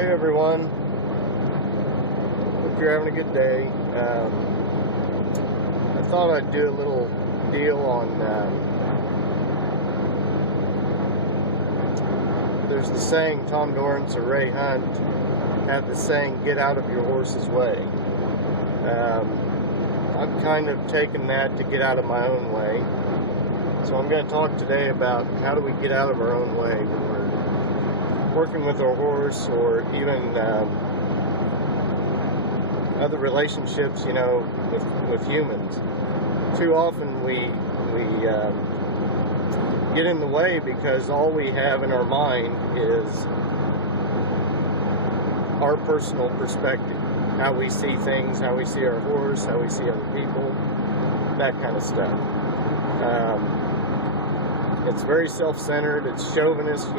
Hey everyone, hope you're having a good day. I thought I'd do a little deal on, there's the saying, Tom Dorrance or Ray Hunt had the saying, get out of your horse's way. I've kind of taken that to get out of my own way. So I'm going to talk today about how do we get out of our own way when we're working with our horse, or even other relationships, with humans. Too often we get in the way because all we have in our mind is our personal perspective, how we see things, how we see our horse, how we see other people, that kind of stuff. It's very self-centered, it's chauvinist,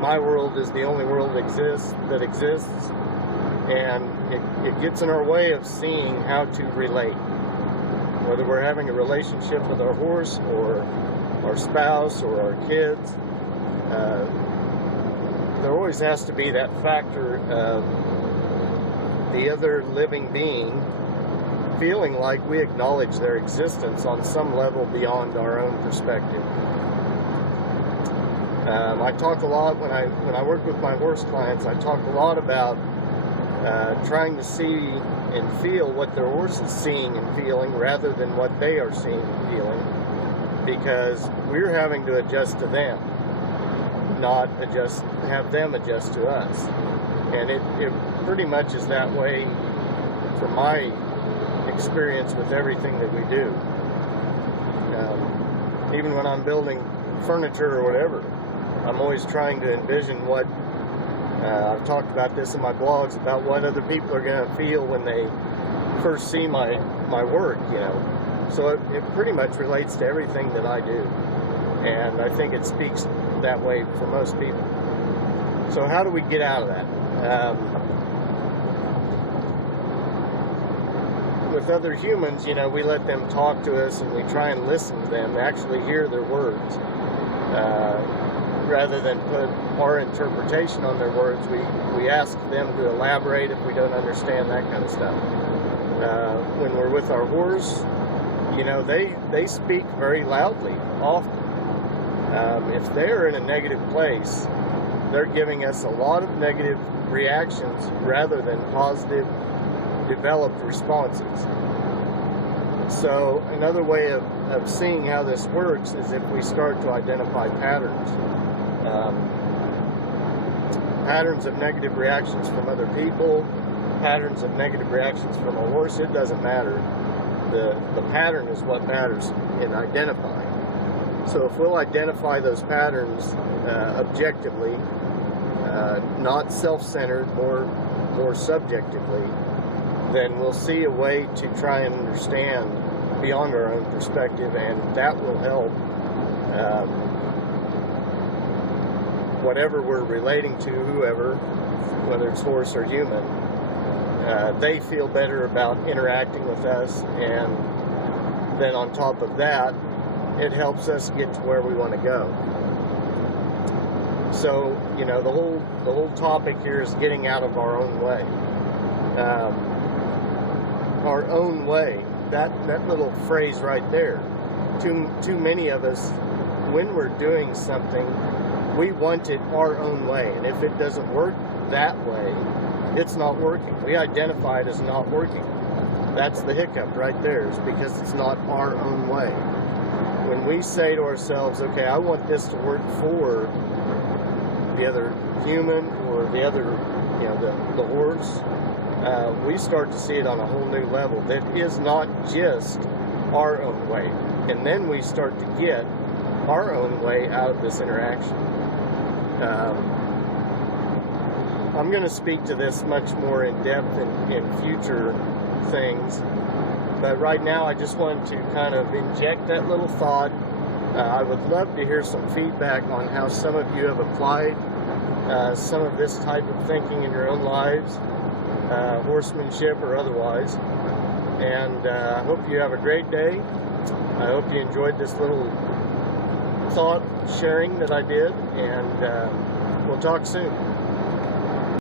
my world is the only world that exists, and it gets in our way of seeing how to relate. Whether we're having a relationship with our horse, or our spouse, or our kids, there always has to be that factor of the other living being feeling like we acknowledge their existence on some level beyond our own perspective. I talk a lot when I work with my horse clients. I talk a lot about trying to see and feel what their horse is seeing and feeling rather than what they are seeing and feeling, because we're having to adjust to them, not have them adjust to us. And it pretty much is that way from my experience with everything that we do. Even when I'm building furniture or whatever, I'm always trying to envision what, I've talked about this in my blogs, about what other people are going to feel when they first see my work, So it pretty much relates to everything that I do. And I think it speaks that way for most people. So how do we get out of that? With other humans, we let them talk to us and we try and listen to them, actually hear their words. Rather than put our interpretation on their words, we ask them to elaborate if we don't understand, that kind of stuff. When we're with our horse, they speak very loudly, often. If they're in a negative place, they're giving us a lot of negative reactions rather than positive, developed responses. So another way of seeing how this works is if we start to identify patterns. Patterns of negative reactions from other people, patterns of negative reactions from a horse, it doesn't matter. The pattern is what matters in identifying. So if we'll identify those patterns objectively, not self-centered, more subjectively, then we'll see a way to try and understand beyond our own perspective, and that will help whatever we're relating to, whoever, whether it's horse or human, they feel better about interacting with us, and then on top of that, it helps us get to where we want to go. So, the whole topic here is getting out of our own way. Our own way, that little phrase right there. Too many of us, when we're doing something, we want it our own way, and if it doesn't work that way, it's not working. We identify it as not working. That's the hiccup right there, is because it's not our own way. When we say to ourselves, okay, I want this to work for the other human, or the other, the horse, we start to see it on a whole new level. That is not just our own way. And then we start to get our own way out of this interaction. I'm going to speak to this much more in depth in future things, but right now I just wanted to kind of inject that little thought. I would love to hear some feedback on how some of you have applied some of this type of thinking in your own lives, horsemanship or otherwise. And I hope you have a great day. I hope you enjoyed this little thought sharing that I did, and we'll talk soon.